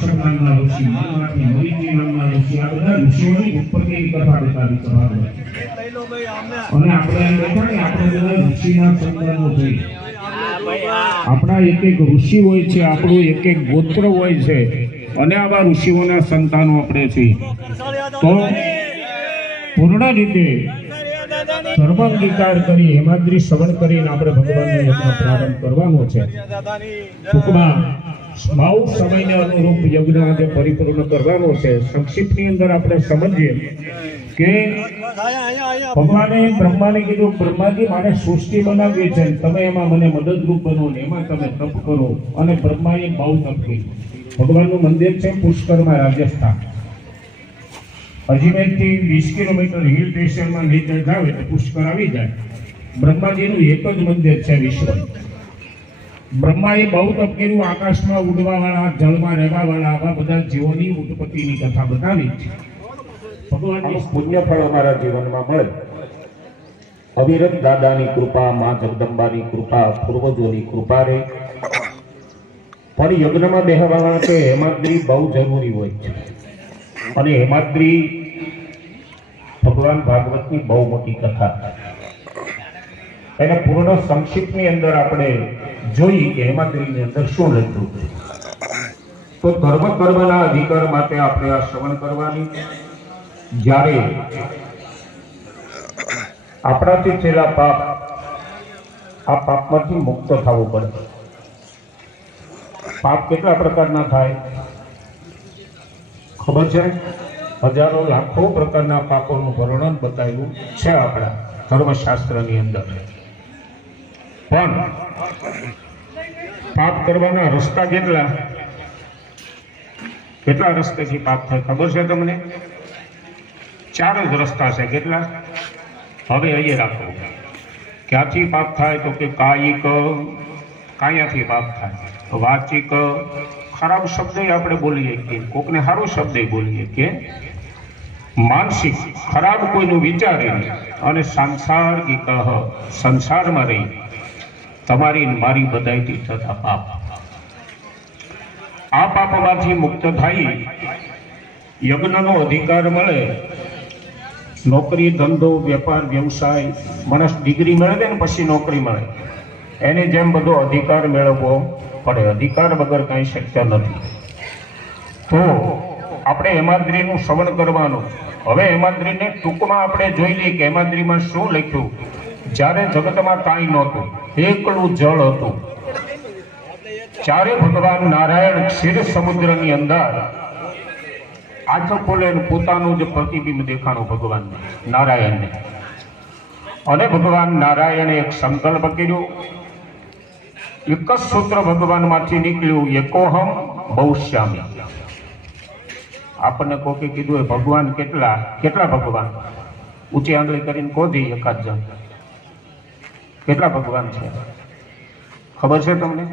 કશ્યપ નામના ઋષિ, મનુમાંથી મરીચી નામના ઋષિ, આ બધા ઋષિઓની ઉત્પત્તિની કથા બતાવી સભામાં. અને આપણે એમ બેઠા ને આપણે બધા ઋષિના સંતાનો છીએ. આપણા એક એક ઋષિ હોય છે, આપણું એક એક ગોત્ર હોય છે, અને આવા ઋષિઓના સંતાનો આપણે છીએ. તો પૂર્ણ રીતે સર્વાંગીકાર કરી હેમાદ્રી શ્રવણ કરીને આપણે ભગવાનનો યજ્ઞ પ્રારંભ કરવાનો છે. ટૂંકમાં બહુ સમયને અનુરૂપ યજ્ઞ આજે પરિપૂર્ણ કરવાનો છે. સંક્ષિપ્તની અંદર આપણે સમજીએ કે ભગવાને બ્રહ્માને કીધું, બ્રહ્માજી મારે સૃષ્ટિ બનાવવી છે, તમે એમાં મને મદદરૂપ બનો ને એમાં તમે તપ કરો. અને બ્રહ્માએ બહુ તપ કર્યું. ભગવાનનું મંદિર છે પુષ્કરમાં, રાજસ્થાન. અજમેરથી 20 કિલોમીટર હિલ સ્ટેશનમાં નીચે જાવ એટલે પુષ્કર આવી જાય. બ્રહ્માજીનું એક જ મંદિર છે વિશ્વમાં. બ્રહ્માએ બહુ તપ કર્યું. આકાશમાં ઉડવાવાળા, જળમાં રહેવાવાળા આવા બધા જીવોની ઉત્પત્તિની કથા બતાવી છે. ભગવાનનું પુણ્ય ફળ અમારા જીવનમાં મળે. અવિરત દાદાની કૃપા, મા જગદંબાની કૃપા, પૂર્વજોની કૃપા રહે. પણ યજ્ઞમાં બેહવા માટે હેમાદ્રી બહુ જરૂરી હોય છે. અને હેમાદ્રી ભગવાન ભાગવતની બહુ મોટી કથા. એને પૂર્ણ સંક્ષિપ્તની અંદર આપણે જોઈ કે હેમાદ્રીની અંદર શું લખ્યું. તો ધર્મ કર્મના અધિકાર માટે આપણે આ શ્રવણ કરવાની. જ્યારે આપણાથી થયેલા પાપ, આ પાપમાંથી મુક્ત થવું પડે. પાપ કેટલા પ્રકારના થાય ખબર છે? હજારો લાખો પ્રકારના પાપોનું વર્ણન બતાવ્યું છે આપણા ધર્મશાસ્ત્રની અંદર. પણ પાપ કરવાના રસ્તા કેટલા રસ્તેથી પાપ થાય ખબર છે તમને? 4 જ રસ્તા છે. કેટલા? હવે અહીંયા રાખો. ક્યાંથી પાપ થાય? તો કે કાયિક, કાયાથી પાપ થાય. વાચિક, ખરાબ શબ્દ આપણે બોલીએ કે કોકને સારો શબ્દ બોલીએ કે. માનસિક, ખરાબ કોઈનું વિચારીને. અને સાંસારિક, સંસારમાં રહી તમારી મારી બધાયથી થતા પાપ. આ પાપમાંથી મુક્ત થઈ યજ્ઞનો અધિકાર મળે. નોકરી, ધંધો, વેપાર, વ્યવસાય, માણસ ડિગ્રી મેળવે ને પછી નોકરી મળે. એની જેમ બધો અધિકાર મેળવવો પડે. અધિકાર વગર કંઈ શક્ય નથી. તો આપણે હેમાદ્રીનું શ્રવણ કરવાનું. હવે હેમાદ્રીને ટૂંકમાં આપણે જોઈ લઈએ કે હેમાદ્રીમાં શું લખ્યું. જ્યારે જગતમાં કાંઈ નહોતું, એકલું જળ હતું, ત્યારે ભગવાન નારાયણ ક્ષીર સમુદ્રની અંદર આંખો ખોલે પોતાનું જ પ્રતિબિંબ દેખાણું ભગવાન નારાયણને. અને ભગવાન નારાયણે એક સંકલ્પ કર્યો. એક જ સૂત્ર ભગવાનમાંથી નીકળ્યું, એકોહમ બહુશ્યામી. આપણને કોકે કીધું એ ભગવાન કેટલા ભગવાન? ઊંચી આંગળી કરીને કોધી એકાદ જણ. કેટલા ભગવાન છે ખબર છે તમને?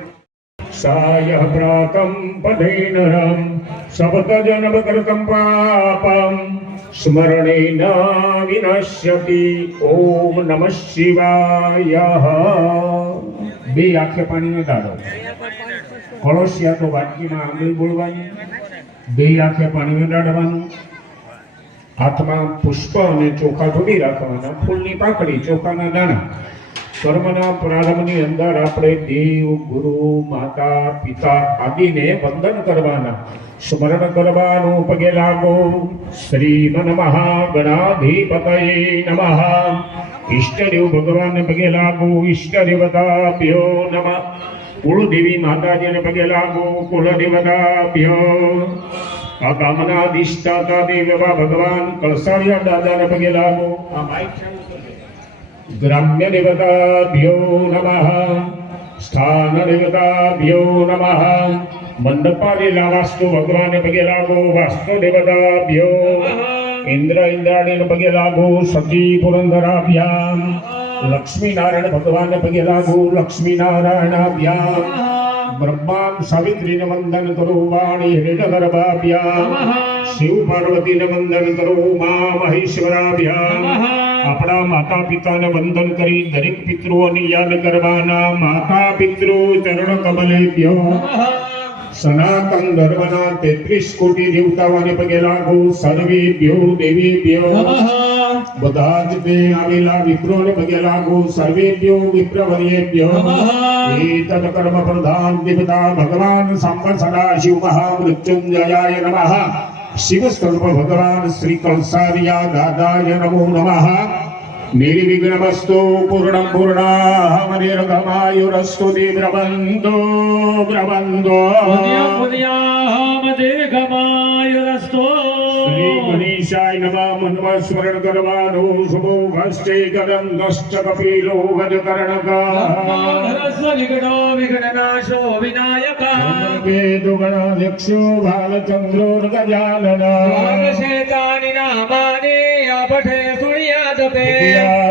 સાય પ્રાતમ પધેનરમ સપતજનમ કરતમ પાપમ સ્મરણેન વિનશ્યતિ. ઓમ નમઃ શિવાય. 2 આંખે પાણીનો દાડો. કળશિયા તો વાટકીમાં આંગળી બોલવાની, 2 આંખે પાણીને દાડવાનું. હાથમાં પુષ્પ અને ચોખા જોડી રાખવાના. ફૂલની પાંખડી, ચોખાના દાણા. કર્મના પ્રારંભની અંદર આપણે દેવ, ગુરુ, માતા, પિતા આદિને વંદન કરવાના. સ્મરણ કરવાનું. પગે લાગો. શ્રીમન મહાગણાધિપતયે નમઃ. ઈષ્ટદેવ ભગવાનને પગે લાગો. ઈષ્ટ દેવતાભ્યો નમઃ. કુળદેવી માતાજીને પગે લાગો. કુળદેવતાભ્યો. કામના અધિષ્ઠાતા દેવ ભગવાન કળસાળિયા દાદાને પગે લાગો. ગ્રામ્ય દેવતાભ્યો નમઃ. સ્થાન દેવતાભ્યો નમઃ. મંડપાલીલા વાસ્તુ ભગવાનને પગે લાગો. વાસ્તુ દેવતાભ્યો. ઇન્દ્ર ઇન્દ્રાણીને પગે લાગો. સતી પુરંદરાભ્યામ. લક્ષ્મી નારાયણ ભગવાનને પગે લાગો. લક્ષ્મી નારાયણાભ્યામ. બ્રહ્મા સાવિત્રીને વંદન કરો. વાણી હિરણ્યગર્ભાભ્યામ. શિવ પાર્વતીને વંદન કરો. મા મહેશ્વરાભ્યામ. આપણા માતા પિતાને વંદન કરી દરેક પિતૃઓને યાદ કરવાના. માતા પિતૃ ચરણ કમલેભ્યો. સનાતન ધર્મના 33 કોટી દેવતાઓને પગે લાગુ. સર્વેભ્યો દેવેભ્યો નમઃ બધા જ તે આવેલા વિપ્રોને પગે લાગુ. સર્વેભ્યો વિપ્રવર્યેભ્યો નમઃ એતદ કર્મ પ્રધાન દેવતા ભગવાન સાંબ સદાશિવ મહામૃત્યુંજયાય નમઃ. શિવ સ્વરૂપ ભગવાન શ્રી કંસારિયા દાદાય નમો નમઃ. નિર્વિઘ્નમસ્તુ પૂર્ણમ પૂર્ણાહ નિર્ગમાયુરસ્તુ દીર્ઘબંધો બ્રબંધો. પુણ્યાહમ દીર્ઘમાયુરસ્તો. શ્રી ગણેશાય નમઃ. મનમાં સ્મરણ કરવાનું. શુભો ભસ્તે ગદંગશ્ચ કપિલો ગજકર્ણક. ધરસ્વ વિઘ્નો વિઘ્નનાશો વિનાયક. વેદગણાધ્યક્ષો બાલચંદ્રો ગજાનન. દ્વાદશેતાનિ નામાનિ આપઠે શૃણ્યાદપે.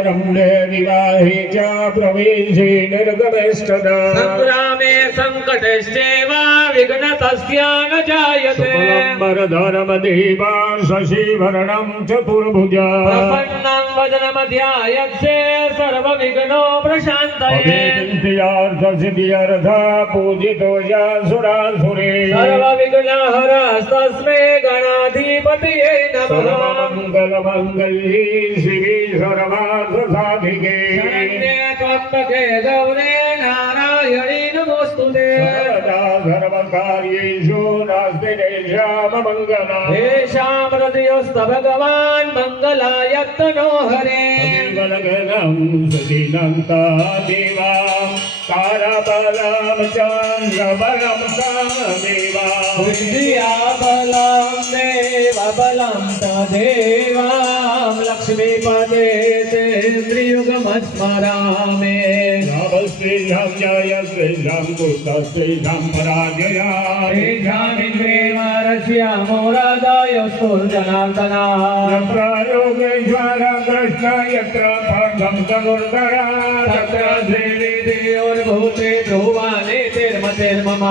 રમણે વિવાહે ચ પ્રવેશે નિર્ગમેષ્ટદા. સંગ્રામે સંકટેશ્ચૈવ વિઘ્નતસ્ય ન જાયતે. શુક્લંબરધરમ દેવા શશિવર્ણમ ચતુર્ભુજા. પ્રપન્નં વદનમધ્યાયત્સે સર્વવિઘ્નો પ્રશાन्तये. સિદ્ધ્યર્થ પૂજિતો યાસુરાસુરે. સર્વવિઘ્નહરસ્તસ્मै ગણાધિપતये નમઃ. મંગલમંગલ્યે શિવે સર્વાર્થસાધિકે. શરણ્યે ત્ર્યંબકે ગૌરે નારાયણી નમોસ્તુતે. સર્વદા સર્વકાર્યેષુ નાસ્તિ દેશામ મંગલમ. येषां हृदयोस्त भगवान् मङ्गलायत्तनो हरे. મંગલગણમ સદિનંતા દેવા તારાબલમ ચંદ્રબલમ સામેવા. विद्याबलं देवबलं तदेवां लक्ष्मीपदे तेन्द्रियुगमस्मरामि. નમસ્તેહં જય શ્રીરામ કૃષ્ણસ્તેહં પરાજયા. तेषामिन्द्रियमरस्यामो हृदयोस्तु जनार्दनः. પ્રયોગેશ્વર કૃષ્ણ યત્ર પદમ તનુર્ધરા तत्र श्रीविधियोर्भूते ध्रुવાને तिर्मतिर्मम.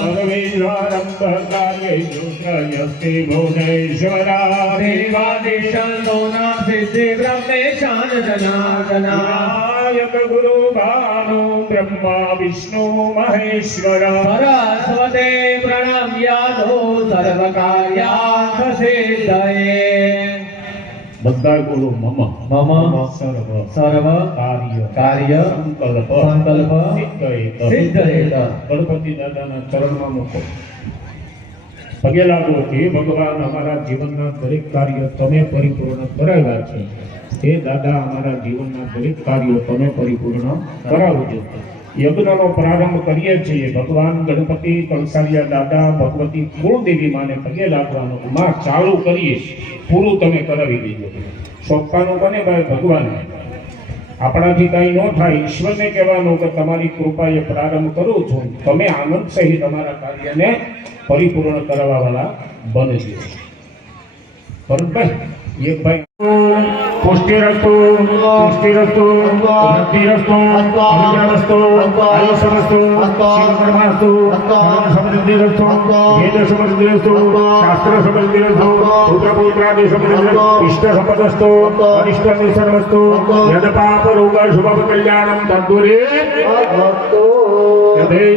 સર્વેશ્વરં કાર્યેષુ પ્રયસ્તે ભુવનેશ્વરા. देवादिशन्दोना सिद्धि ब्रह्मेशान जनार्दना. નાયક ગુરુ ભાનુ બ્રહ્મા વિષ્ણુ મહેશ્વર. सरस्वते प्रणम्यादो सर्वकार्यार्थ सिद्धये. બધા બોલો મમ मम સર્વ सर्व કાર્ય कार्य સંકલ્પ સંકલ્પ સિદ્ધયેત. સિદ્ધયેત. ગણપતિ દાદાના ચરણમાં મૂકો. પગે લાગો. હે ભગવાન, અમારા જીવનના દરેક કાર્ય તમે પરિપૂર્ણ કરાવ્યા છે. હે દાદા, અમારા જીવનના દરેક કાર્યો તમે પરિપૂર્ણ કરાવજો. યજ્ઞનો પ્રારંભ કરીએ છીએ. ભગવાન ગણપતિ કંસારિયા દાદા ભગવતી કુળદેવી માને પગે લાગવાનું. માં ચાલુ કરીએ, પૂરું તમે કરાવી દેજો. સોંપવાનું બને ભાઈ ભગવાન. આપણાથી કંઈ ન થાય. ઈશ્વરને કહેવાનું કે તમારી કૃપાએ પ્રારંભ કરું છું, તમે આનંદ સહિત તમારા કાર્યને પરિપૂર્ણ કરવા વાળા બનજો. ભરતભાઈ, એક ભાઈ પુષ્ટિરસ્તુ પુષ્ટિરસ્તુ વૃદ્ધિરસ્તુ અવિદ્યાવસ્તુ આયુષમસ્તુ શિવકર્માસ્તુ સમૃદ્ધિરસ્તુ વેદ સમૃદ્ધિરસ્તુ શાસ્ત્ર સમૃદ્ધિરસ્તુ પુત્રપૌત્રાદિ સમૃદ્ધિરસ્તુ ઇષ્ટ સંપદસ્તુ અનિષ્ટ નિસર્વસ્તુ યદ પાપ રોગ શુભ કલ્યાણમ તદ્દુરે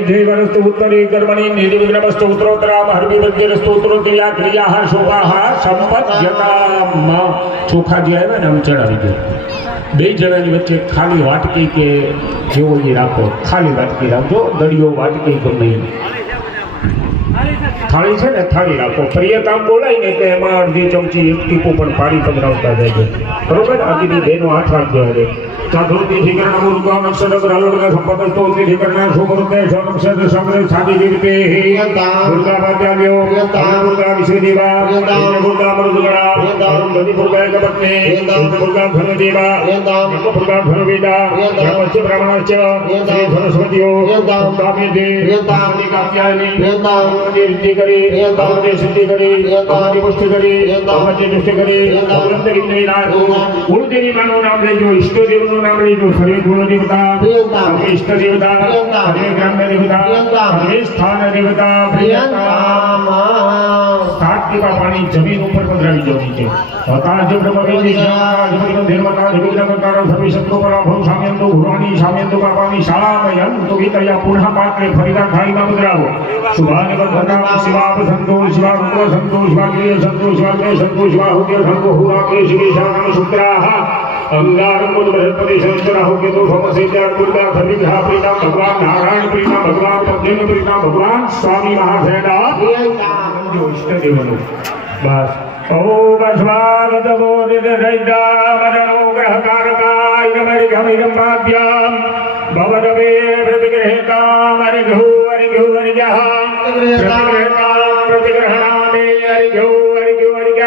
જૈવરસ્તુ ઉત્તરી કર્મણી નિર્વિઘ્નમસ્તુ ઉત્તરોત્તરામ હર્મિવદ્યરસ્તુ ઉત્તરોત્તરીયા ક્રિયાઃ શોભાઃ સંપદ્યતામ. ચોખા જે આવ્યા ને આમ ચડાવી દો. બે જણાની વચ્ચે ખાલી વાટકી કે જેવો એ રાખો. ખાલી વાટકી રાખજો. દળિયો વાટકી ગમે એ. થાળી છે ને, થાળી રાખો. પ્રિયતામ બોલાય ને તો એમાં અડધી ચમચી એક ટીપું પણ પાણી પધરાવતા જાય. બરોબર? આગળની બેનો હાથ રાખજો. હવે સાધુથી ઠીકરના મુર્ગા નક્ષત્ર આલોડના સંપદસ્તો ઠીકરના શુભરૂપે સનક્ષત્ર સંગ્રહ સાદી રીતે મુર્ગા પાત્યાલ્યો મુર્ગા વિશ્વદેવા મુર્ગા મરુદગણા નદી મુર્ગા એકપત્ને મુર્ગા ધનદેવા મુર્ગા ધનવેદા બ્રહ્મસ્ય બ્રાહ્મણસ્ય શ્રી સરસ્વતીઓ કામેદે કામની કાત્યાયની વૃદ્ધિ કરી સિદ્ધિ કરી પુષ્ટિ કરી દુષ્ટિ કરી કુળદેવી માનું નામ લેજો. ઈષ્ટદેવનું નામ લેજો. સર્વે ગુણ દેવતા, સર્વે ઇષ્ટ દેવતા, સર્વે ગ્રામ્ય દેવતા, સર્વે સ્થાન દેવતા. 7 ટીપા પાણી જમીન ઉપર પધરાવી દો નીચે હતાજ બ્રહ્મવિદ્ય જ્ઞાનાધિપતિ ધર્મતા જગતકારો સર્વે શત્રુ પરાભવ સામ્યંતો ભુરાણી સામ્યંતો પાપાની શાળામયં તો વિતયા પુનઃ પાત્રે ફરીદા ખાઈમાં પધરાવો શુભાન વદનામ શિવાપ સંતોષ શિવા રૂપ સંતોષ શિવાગ્રિય સંતોષ શિવાગ્રહ સંતોષ શિવાહુદ્ય સંતો હુરાકે શિવેશાનામ શુક્રાહ અંગારંગોદ બૃહસ્પતિ સંતરાહુ કે તો સમસેત્યાર દુર્ગા ધર્મિઘા પ્રીતા ભગવાન નારાયણ પ્રીતા ભગવાન પદ્મ પ્રીતા ભગવાન સ્વામી મહાશયના જો ઇષ્ટદેવનો બસ ઓમ સ્વાગત બોધિત દૈતા મદનો ગ્રહકારકાય નમરિ ઘમિરમ ભાભ્યામ ભવદવે પ્રતિગ્રહેતામ હરિઘો હરિઘો હરિજઃ પ્રતિગ્રહણામે હરિઘો હરિઘો હરિજઃ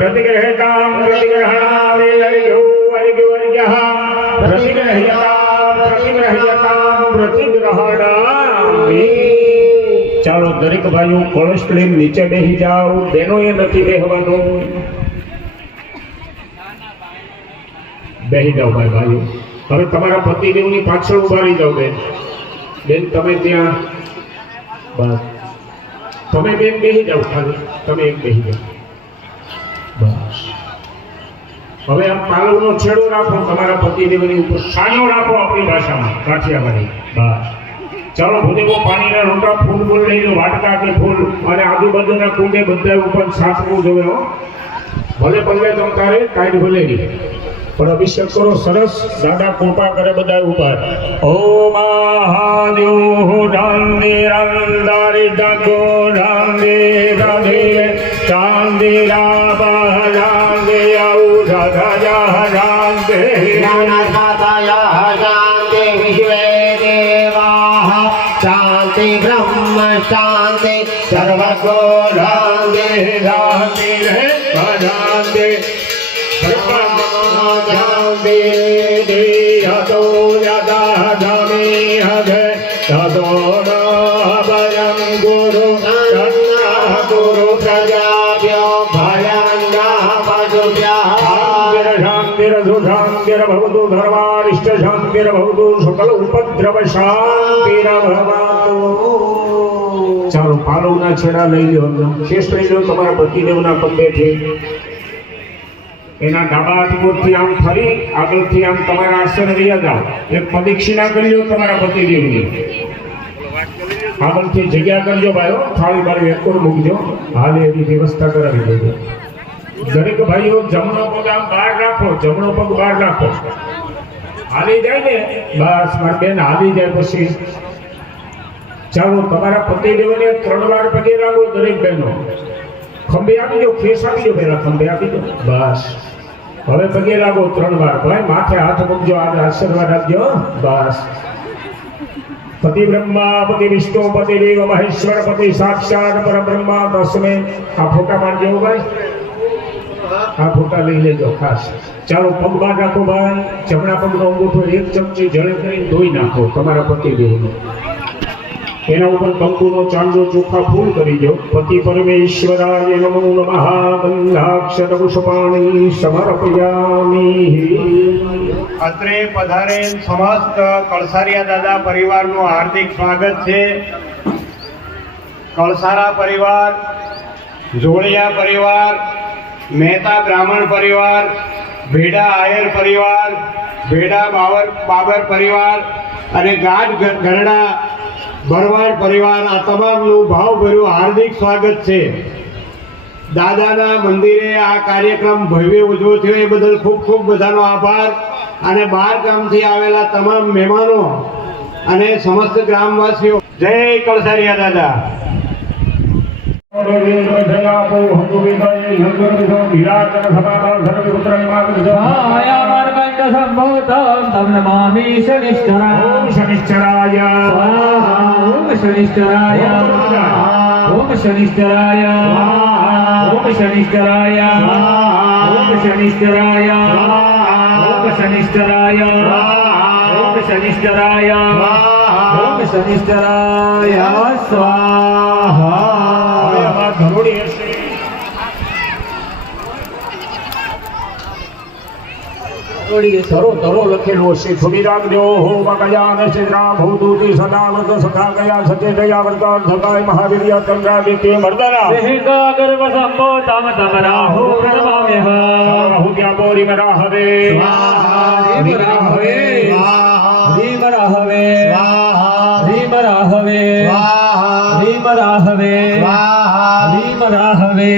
प्रतिग्रहताम प्रतिग्रहणामे हरिघो हरिघो हरिजः प्रतिग्रह्यताम प्रतिग्रह्यताम प्रतिग्रहणामे ચાલો દરેક ભાઈઓ કળશ લઈને નીચે બેસી જાઓ બહેનોએ નથી બેસવાનું બેસી જાઓ ભાઈઓ હવે તમારા પતિદેવની પાછળ ઉભા રહી જાઓ બેન તમે ત્યાં બસ તમે બેન બેસી જાઓ ખાલી તમે એક બેસી જાઓ બસ હવે આમ પાલવનો છેડો રાખો તમારા પતિદેવની ઉપર સાયો રાખો આપણી ભાષામાં કાઠિયાવાડી બસ ચાલો ભૂદેવો પાણીના લોટા ફૂલ ફૂલ લઈ લો વાટકા કે ફૂલ અને આજુબાજુના કુંડે બધા ઉપર છાંટવું જોઈએ હો ભલે પલ્લે તમ તારે ટાઈટ ભલે નહીં પણ અભિષેક કરો સરસ દાદા કૃપા કરે બધા ઉપર ઓ મહાદેવ રાંદે રાંદારી ડાકો રાંદે રાધે ચાંદે રાબા રાંદે આઉ રાધા રાંદે ज्ञानदातायः शान्ति विश्वे देवाः शान्ति ब्रह्म शान्ति सर्वगो रांदे रांदे रे रांदे रांदे दे हतो यदा धमे हगे ततो भयं गुरु गुरु प्रजाभ्यो भयङ्गः पशुभ्यः शांतिर भवतु धर्मारिष्ट शांतिर भवतु सकल उपद्रव शांतिर भवतु ચાલો પાલવના છેડા લઈ લો શેષ લઈ લો તમારા પતિદેવના પંદેથી એના ડાબા હાથ ઉપરથી આમ ફરી આગળથી આમ તમારા આસન રહ્યા જાઓ એક પ્રદક્ષિણા કરી લો તમારા પતિદેવની આગળથી જગ્યા કરજો ભાઈઓ થાળી બાળી એક મૂકજો હાલે એવી વ્યવસ્થા કરાવી દેજો દરેક ભાઈઓ જમણો પગ આમ બહાર રાખો જમણો પગ બહાર રાખો હાલી જાય ને બસ મારી બેન હાલી જાય પછી ચાલો તમારા પતિદેવને 3 વાર પગે લાગો દરેક બહેનો ખંભે આપી દો ખેસ આપી દો પહેલા ખંભે આપી દો બસ હવે પગે લાગો 3 વાર ભાઈ માથે હાથ મૂકજો આ આશીર્વાદ આપજો બસ પતિ બ્રહ્મા પતિ વિષ્ણુ પતિ દેવ મહેશ્વર પતિ સાક્ષાત પરબ્રહ્મા તસ્મે આ ફોટા મારજો ભાઈ આ ફોટા લઈ લેજો ખાસ ચાલો પગ બહાર રાખો ભાઈ જમણા પગનો અંગૂઠો 1 ચમચી જળે કરી ધોઈ નાખો તમારા પતિદેવનો એના ઉપર કંકુનો ચાંદો ચોખ્ખા ફૂલ કરી દો પતિ પરમેશ્વરાય નમો નમઃ ગંધાક્ષર પુષ્પાણિ સમર્પયામિ અત્રે પધારેલ સમસ્ત કળસારિયા દાદા પરિવારનું હાર્દિક સ્વાગત છે. કળસારા પરિવાર, જોડિયા પરિવાર, મહેતા બ્રાહ્મણ પરિવાર, ભેડા આયર પરિવાર, ભેડા બાબર પરિવાર અને ગાઢ ગરડા ભરવાડ પરિવાર આ તમામનું ભાવભર્યું હાર્દિક સ્વાગત છે. દાદાના મંદિરે આ કાર્યક્રમ ભવ્ય ઉજવો થયો એ બદલ ખૂબ ખૂબ બધાનો આભાર અને બહાર ગામથી આવેલા તમામ મહેમાનો અને સમસ્ત ગ્રામવાસીઓ જય કળસારિયા દાદા. તમ નમામિ શનિશ્ચરાય ઓમ શનિશ્ચરાય ઓમ શનિશ્ચરાય ઓમ શનિશ્ચરાય ઓમ શનિશ્ચરાય ઓમ શનિશ્ચરાય ઓમ શનિશ્ચરાય ઓમ શનિશ્ચરાય સ્વાહા. ધરોડી હશે ધરો ધરો લખેલું હશે થોડી રાખજો હો મગયાન શ્રીરામ ભૂતુતિ સદાવત સખા ગયા સચે દયા વર્તાર ધકાય મહાવીર્ય ચંદ્રા દિત્ય મર્દના ગર્ભ સંભો તમ તમ રાહુ પ્રણમામ્યઃ રાહુત્યા બોરી મરા હવે રીમ રાહવે રીમ રાહવે રીમ રાહવે રીમ રાહવે રીમ રાહવે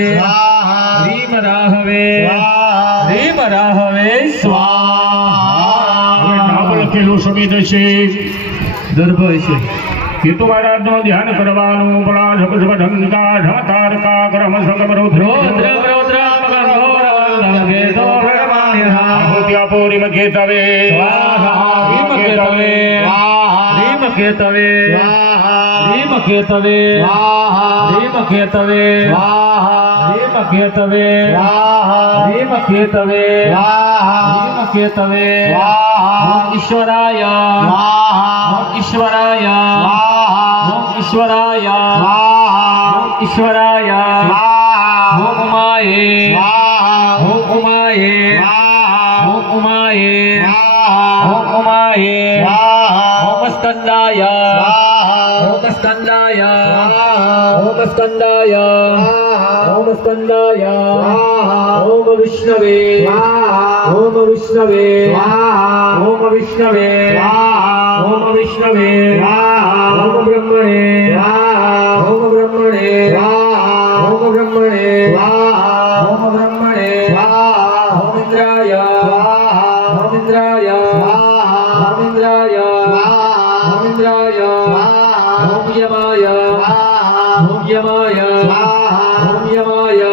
રીમ રાહવે રીમ રાહવે સ્વાહા નામ લખેલું સમિત છે દર્ભ છે હેતુ મહારાજનું ધ્યાન કરવાનું બળા ઝપ ઝપ ઢંકા ઢમતાર કા ગ્રમ સગમ રૌદ્ર રૌદ્ર રૌદ્ર મગન ગેતો પ્રણમામ્યઃ આહુત્યા બોરી મકેતવે સ્વાહા રીમ કેતવે રીમ કેતવે રીમ કેતવે રીમ કેતવે રીમ કેતવે રીમ કેતવે રીમ કેતવે ઓમ ઈશ્વરાય ઓમ ઈશ્વરાય ઓમ ઈશ્વરાય ઓમ ઈશ્વરાય ઓમ ઉમાયે ઓમ ઉમાયે ઓમ ઉમાયે ઓમ ઉમાયે ઓમ સ્કંદાય ઓમ સ્કંદાય ઓમ સ્કંદાય ઓમ સ્કંદાય ઓમ વિષ્ણવે ઓમ વિષ્ણવે ઓમ વિષ્ણવે ઓમ વિષ્ણવે ઓમ બ્રહ્મણે ઓમ બ્રહ્મણે ઓમ બ્રહ્મણે ઓમ બ્રહ્મણે ઓમ ઇન્દ્રાય ઓમ ઇન્દ્રાય ઓમ ઇન્દ્રાય ઓમ ઇન્દ્રાય ઓમ યમાય ઓમ યમાય ઓમ યમાય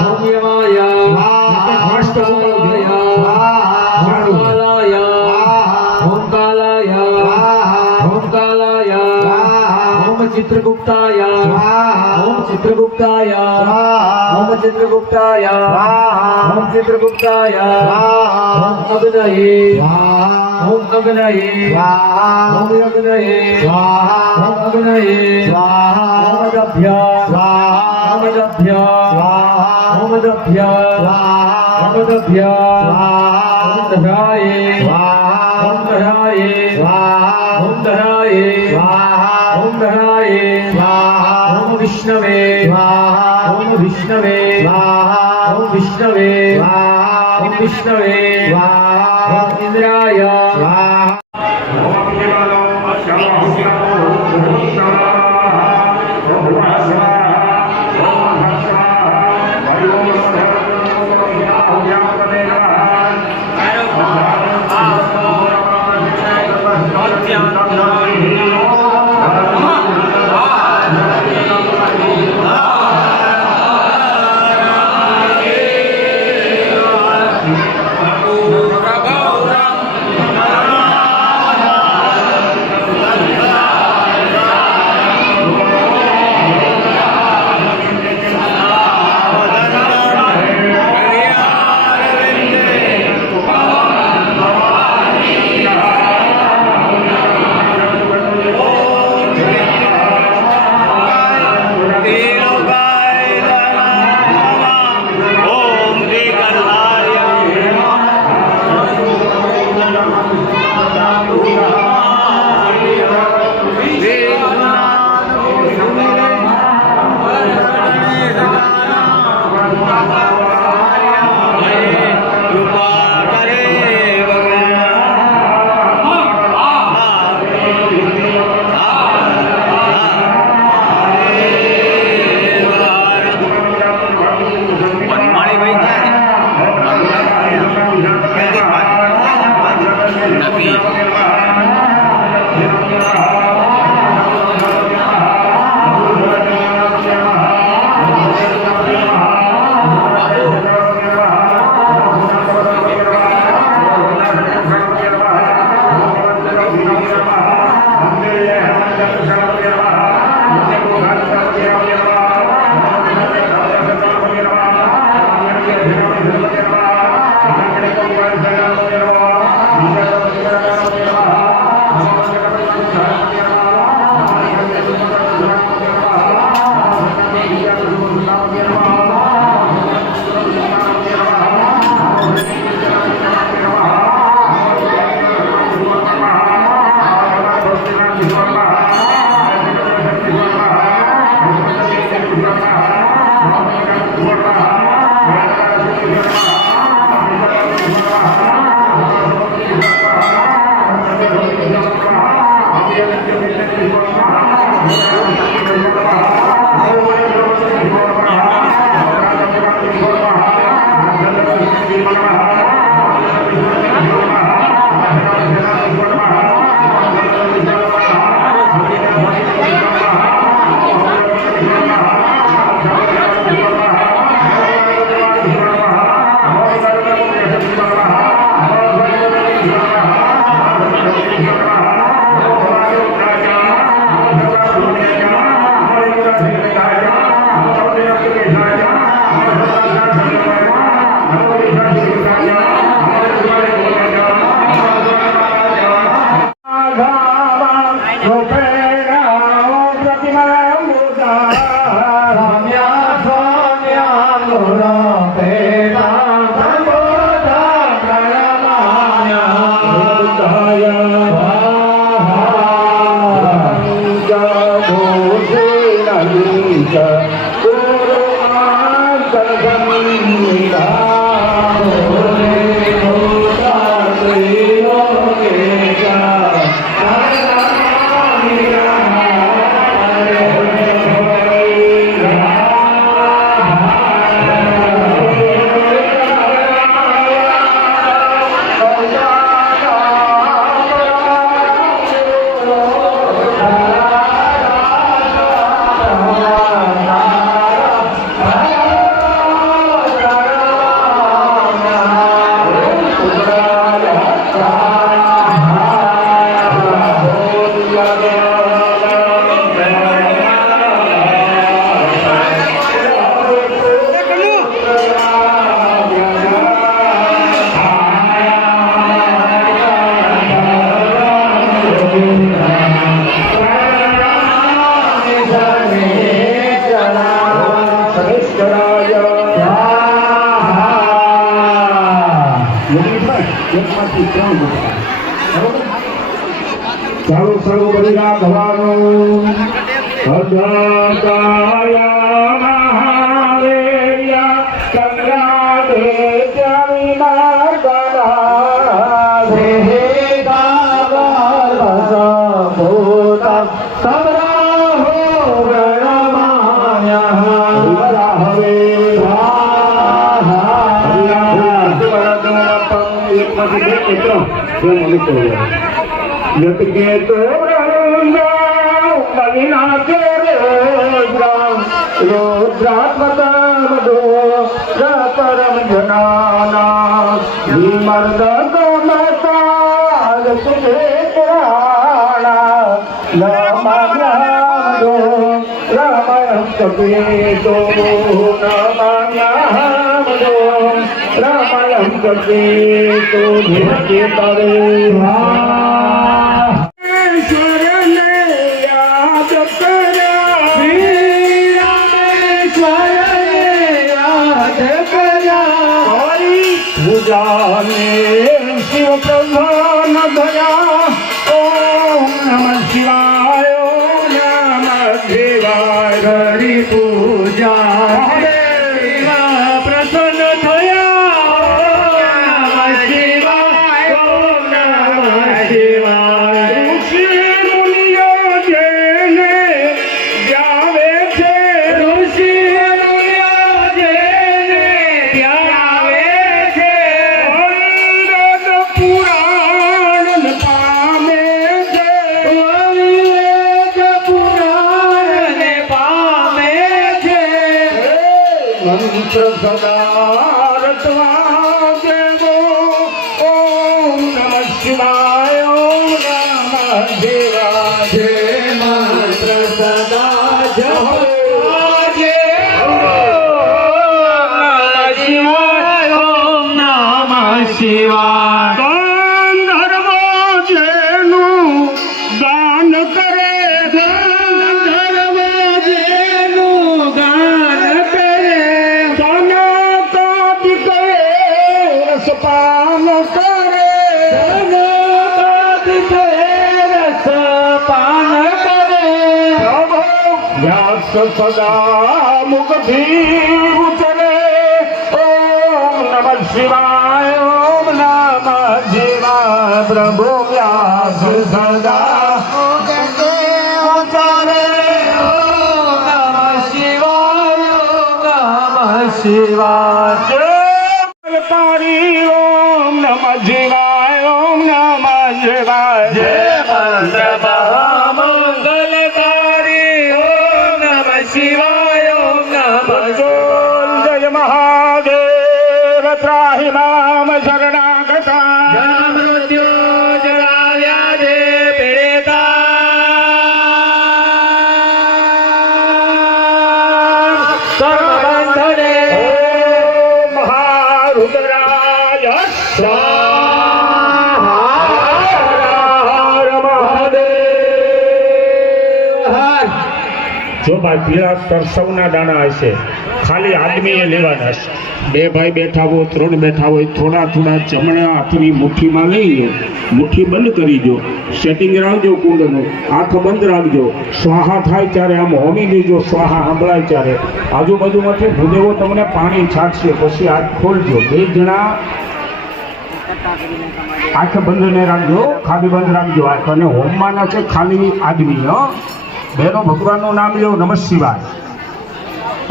ઓમ યમાય ઓમ કાલાય ઓમ કાલાય ઓમ ચિત્રગુપ્તાય ઓમ ચિત્રગુપ્તાય ઓમ ચિત્રગુપ્તાય ઓમ ચિત્રગુપ્તાય ઓમ અગ્નયે ઓમ અગ્નયે ઓમ અગ્નયે ઓમ અગ્નયે ઓમ દભ્ય ઓમ દભ્ય ઓમ દભ્ય ઓમ દભ્ય ઓમ દધાયે ઓમ દધાયે ઓમ દધાયે ઓમ દધાયે ઓમ વિષ્ણવે ઓમ વિષ્ણવે ઓમ વિષ્ણવે ઓમ વિષ્ણવે ઓમ ઇન્દ્રાય ચાલો સર્વ બલિના ભવાનું ભદ્રકાયા મહાવેર્યા ચંદ્રાદે જમિના ગદા દેહે દાગા ભૂતા સબરાહો ગણમાન્યા હરે यत के तो बलिना के रुद्रात्मतो परम जनाना विमर्द गमता पुराणा नमाम्यो रामयं कपीतो नमाम्यो रामयं कपीतो धीरते तरे शिव प्रधान दया ओम नमः शिवाय ओम नमः शिवाय हरि पूजा प्रसन्न थया ओम नमः शिवाय ओम नमः शिवाय ऋषि मुनियो जेने जावे છે ઋષિ મુનિયો જેને ધ્યાવે છે પુરાણ પામે છે પુરાણ પામે છે મંત્ર સદા રટવા દેવો ઓમ નમઃ શિવાય ઓમ નમઃ શિવાય મંત્ર સદા જપજે ઓમ નમઃ શિવાય દાન ધર્મ જેનું દાન કરે ધર્મ જેનું દાન કરે ધનતાદિ કરે રસપાન કરે ધનતાદિ કરે રસપાન કરે વ્યાસ સદા મુખથી ઉચરે ઓમ નમઃ શિવાય ઓમ નમઃ નમઃ શિવાય પ્રભુ વ્યાસ સદા શિવાય તારી ઓમ નમઃ શિવાય ઓમ નમઃ શિવાય જય મંત્ર મહામંગલકારી ઓમ નમઃ શિવાય ઓમ નમઃ શિવાય જય મહાદેવ ત્રાહિ મામ શરણાગતા જન્મ મૃત્યુ જળાવ્યા જે પીડિતા સર્વબંધને ઓમ મહારુદ્રાય સ્વાહા હર મહાદેવ. જો ભાઈ પીળા સરસવના દાણા હશે ખાલી આદમીએ લેવાના છે. બે ભાઈ બેઠા હોય, ત્રણ બેઠા હોય, થોડા થોડા જમણા હાથની મુઠ્ઠીમાં લઈ મુઠ્ઠી બંધ કરી દો, સેટિંગ રાખજો, કુંડનું આંખ બંધ રાખજો. સ્વાહા થાય ત્યારે આમ હોમી દેજો, સ્વાહા સંભળાય ત્યારે આજુબાજુમાંથી ભૂદેવો તમને પાણી છાંટશે. પછી આંખ ખોલજો, બે જણા આંખ બંધ ને રાખજો, ખાલી બંધ રાખજો આંખ. અને હોમવાના છે ખાલી આદમી. બેનો ભગવાનનું નામ લ્યો, નમઃ શિવાય.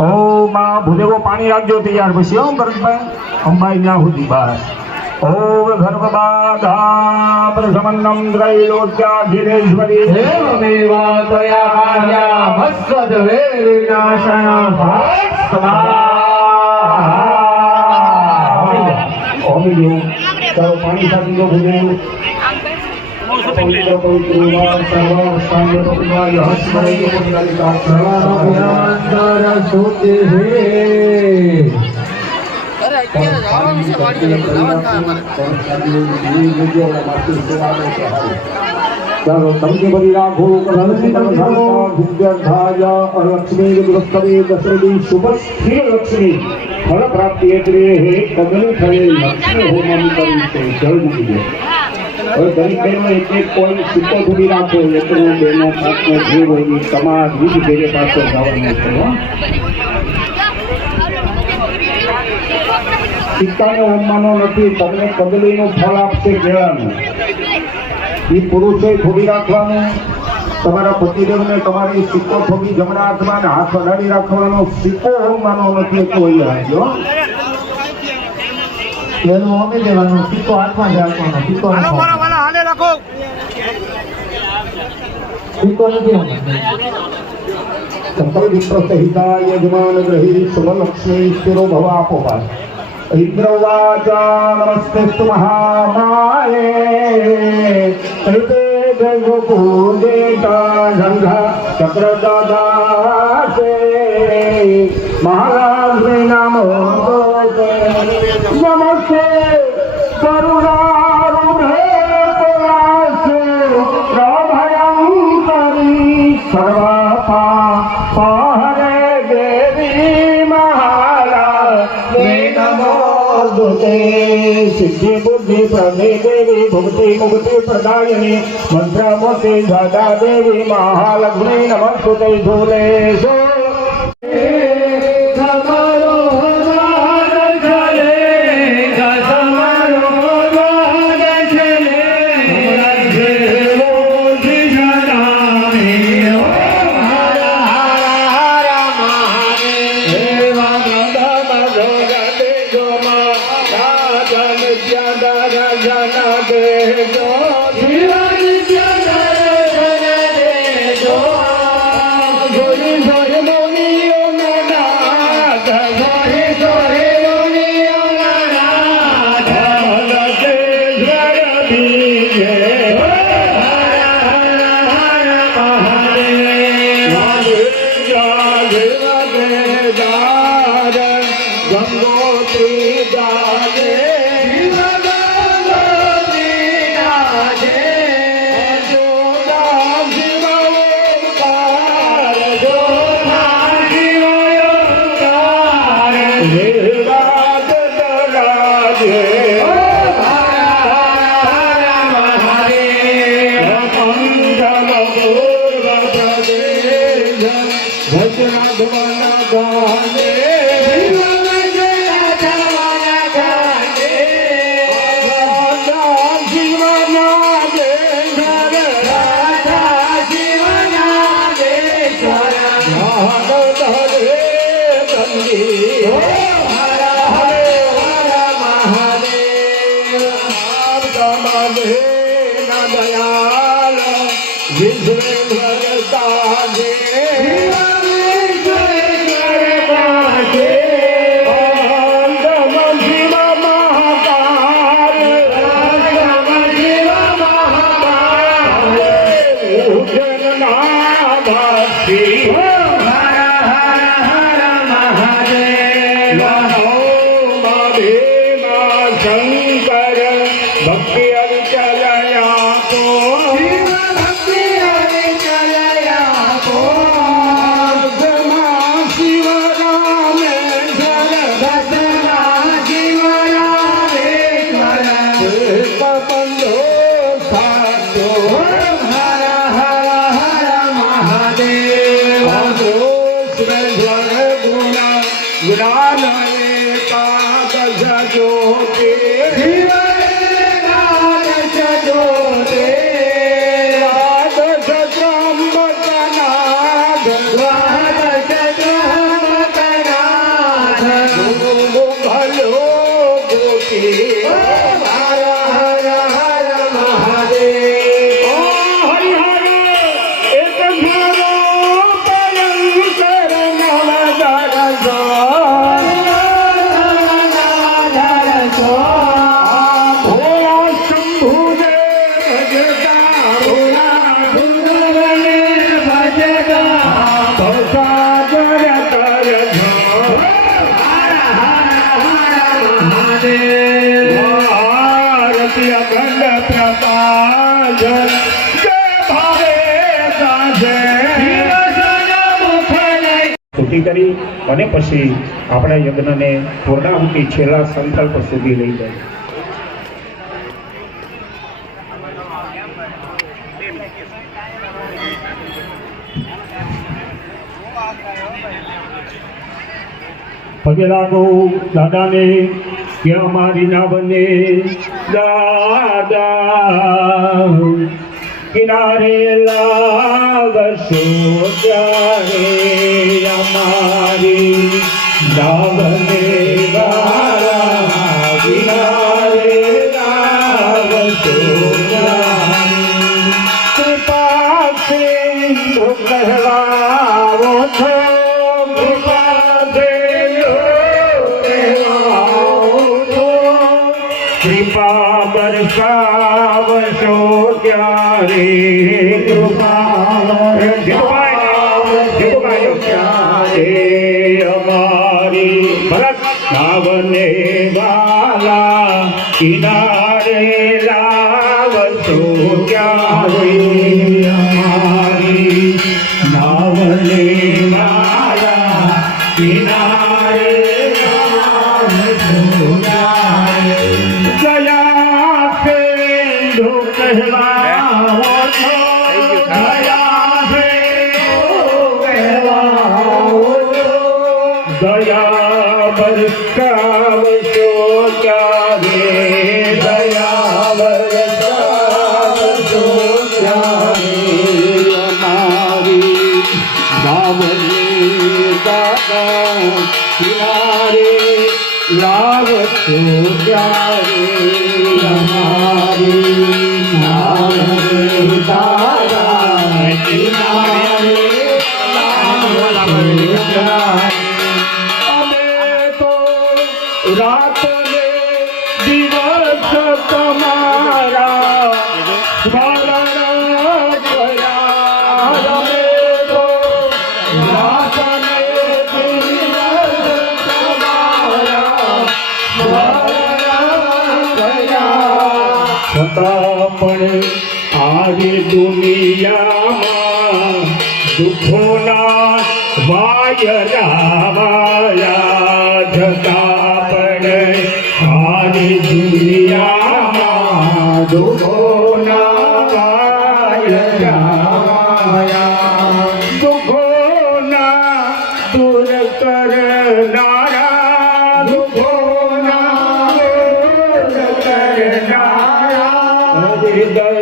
ઓમ આ ભૂદેવો પાણી રાખજો તૈયાર. પછી ઓમ ભરતભાઈ અંબાઈ ના સુધી બસ. ઓમ ગર્ભબાધા પ્રસમન્નમ ત્રૈલોક્યાધીરેશ્વરી દેવમેવા ત્વયા કાર્યા ભસ્વદ્વે વિનાશના સ્વાહા. ઓમ જો ચાલો પાણી સાથે જો ભૂદેવો ચાલો તમને બધી રાખો લક્ષ્મી દશરથી શુભ સ્થિર લક્ષ્મી ફળ પ્રાપ્તિ એટલે હે કદમ થયે લક્ષ્મી હોમમ કરી છે. જળ મૂકી દે. હવે દરેક બહેનો એક એક કોઈ સિક્કો સુધી રાખો. એકનો બેનો પાંચનો જે હોય તમારા દૂધ ભેગે પાછો જવાનું છે. સિક્કાને હોમવાનો નથી, તમને કદલીનું ફળ આપશે કેળાનું. એ પુરુષોએ થોડી રાખવાનું, તમારા પતિદેવને તમારી સિક્કો થોડી જમણા હાથમાં ને હાથ અડાડી રાખવાનો. સિક્કો હોમવાનો નથી તો એ રાખજો. એનું હોમી દેવાનું, સિક્કો હાથમાં જ રાખવાનો, સિક્કો સિક્કો નથી સંકલ્પ વિપ્ર સહિતા યજમાન ગ્રહી શુભલક્ષ્મી સ્થિરો ભવ આપોપાસ. ઇન્દ્રવાચ નમસ્તેસ્તુ મહામાયે કલ્પે જગપૂજેતા ગંગા ચક્રદાદાસે મહાલક્ષ્મી નમો નમસ્તે કરુણારૂઢે પુરાસે પ્રભયંકરી સર્વપાપહરે દેવી મહાલક્ષ્મી નમોસ્તુતે. સિદ્ધિ બુદ્ધિ પ્રદે દેવી ભુક્તિ મુક્તિ પ્રદાયિની મંત્રમૂર્તિ સદા દેવી મહાલક્ષ્મી નમસ્તુતે. ધૂલેશો શિવ હર હર હર મહાદેવ શંકર ભક્તિ અવિચલયા કો શિવ ભક્તિ અવિચલયા કો શિવ રામે ભજના શિવ રામેશ્વર બંધો સાધો હર હર હર મહાદેવ જ્ઞાન શિવ નાદ સજોતે સ્તુતિ કરી અને પછી આપણા યજ્ઞને પૂર્ણાહુતિ છેલ્લા સંકલ્પ સુધી લઈ જાય. પગે લાગો દાદાને કે અમારી ના બને દાદા કિનારે લાવશો ત્યારે અમારી દાવને વાળા કિનારે લાવશો કૃપા સિંધુ કહેવાવો છો કૃપા કૃપા બરસાવશો ત્યારે અમારી ભરત નાવને વાલા કિનારે લાવશો ત્યારે અમારી નાવને વાલા કિનારે લાવશો ત્યારે દયા સિંધુ કહેવાવો છો દયા સિંધુ કહેવાવો છો દયા બરસાવશો ત્યારે દયા બરસાવશો ત્યારે અમારી ગાવની દાદા કિનારે લાવશો ત્યારે અમારી નાવને દાદા કિનારે લાવશો ત્યારે અમે તો રાતને દિવસ તમારા સ્મરણ કર્યા અમે તો રાતને દિવસ તમારા છતાં પણ આવી દુનિયામાં દુઃખોના વાયરા વાયા છતાં પણ આવી દુનિયામાં દુઃખોના વાયરા વાયા દુઃખોના દૂર કરનારા દુઃખોના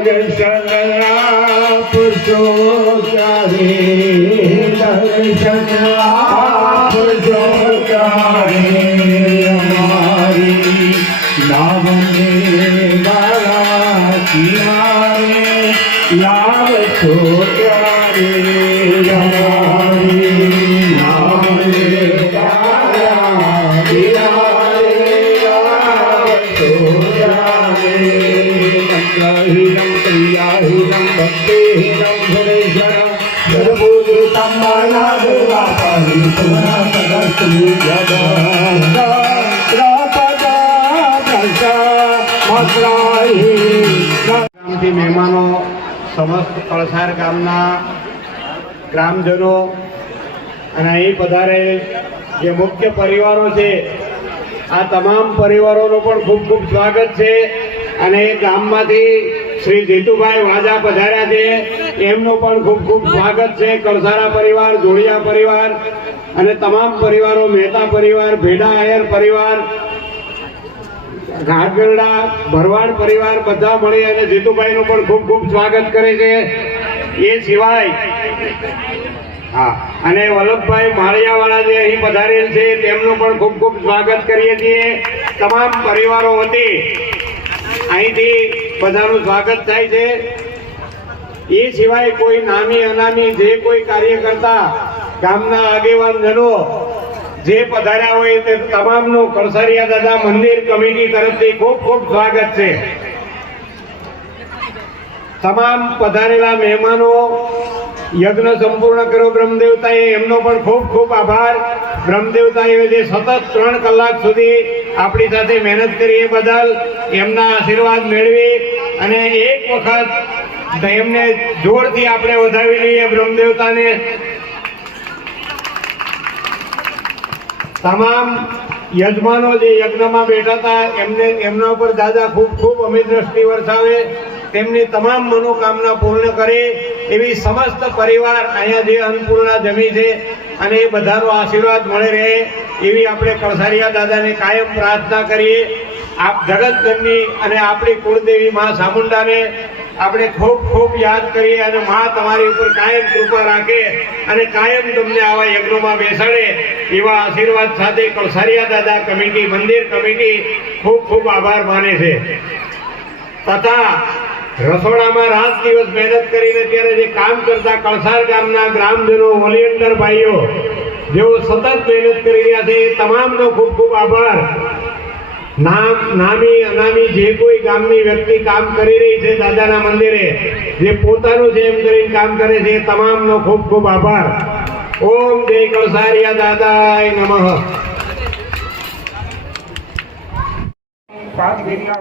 દર્શન આપશો ત્યારે દર્શન આપશો ત્યારે અમારી નાવને વાળા કિનારે લાવશો ત્યારે અમારી નાવને વાળા કિનારે લાવશો ત્યારે હીરમ પ્રિયાહીરમ ભક્તિહીરમ સુરેશ્વરમ તમના દેવા પરી સુના સદસ્તી જગા ગામથી મહેમાનો, સમસ્ત કળસાર ગામના ગ્રામજનો અને અહીં પધારેલ જે મુખ્ય પરિવારો છે, આ તમામ પરિવારોનું પણ ખૂબ ખૂબ સ્વાગત છે. અને એ ગામમાંથી શ્રી જીતુભાઈ વાજા પધાર્યા છે, એમનું પણ ખૂબ ખૂબ સ્વાગત છે. કળસારા પરિવાર, જોડિયા પરિવાર અને તમામ પરિવારો, મહેતા પરિવાર, ભેડા આયર પરિવાર, ઘાટગરડા, ભરવાડ પરિવાર બધા મળી અને જીતુભાઈનું પણ ખૂબ ખૂબ સ્વાગત કરે છે. એ સિવાય અને વલ્લભભાઈ માળિયાવાળા જે અહીં પધારેલ છે, તેમનું પણ ખૂબ ખૂબ સ્વાગત કરીએ છીએ. તમામ પરિવારો વતી અહીંથી બધાનું સ્વાગત થાય છે. એ સિવાય કોઈ નામી અનામી જે કોઈ કાર્યકર્તા, ગામના આગેવાનજનો જે પધાર્યા હોય તે તમામનું કળસારિયા દાદા મંદિર કમિટી તરફથી ખૂબ ખૂબ સ્વાગત છે. તમામ પધારેલા મહેમાનો, યજ્ઞ સંપૂર્ણ કર્યો બ્રહ્મદેવતાએ, એમનો પણ ખૂબ ખૂબ આભાર. બ્રહ્મદેવતાએ જે સતત 3 કલાક સુધી આપણી સાથે મહેનત કરી એ બદલ એમના આશીર્વાદ મેળવી અને એક વખત એમને જોરથી આપણે વધાવી લઈએ બ્રહ્મદેવતાને. તમામ યજમાનો જે યજ્ઞમાં બેઠા હતા એમના ઉપર દાદા ખૂબ ખૂબ અમી દ્રષ્ટિ વરસાવે, તેમની તમામ મનોકામના પૂર્ણ કરે એવી સમસ્ત પરિવાર અહીંયા જે અન્નપૂર્ણા જમી છે અને એ બધાનો આશીર્વાદ મળી રહે એવી આપણે કળસારિયા દાદાને કાયમ પ્રાર્થના કરીએ. આપ જગતજનની અને આપણી કુળદેવી મા ચામુંડાને આપણે ખૂબ ખૂબ યાદ કરીએ અને મા તમારી ઉપર કાયમ કૃપા રાખે અને કાયમ તમને આવા યજ્ઞોમાં બેસાડે એવા આશીર્વાદ સાથે કળસારિયા દાદા કમિટી, મંદિર કમિટી ખૂબ ખૂબ આભાર માને છે. તથા રસોડામાં રાત દિવસ મહેનત કરીને ત્યારે જે કામ કરતા કળસાર ગામના ગ્રામજનો, વોલેન્ટિયર ભાઈઓ જેઓ સતત મહેનત કરી રહ્યા છે, એ તમામનો ખૂબ ખૂબ આભાર. નામી અનામી જે કોઈ ગામની વ્યક્તિ કામ કરી રહી છે દાદાના મંદિરે, જે પોતાનું છે એમ કરીને કામ કરે છે, એ તમામનો ખૂબ ખૂબ આભાર. ઓમ જય કળસારિયા દાદાય નમઃ.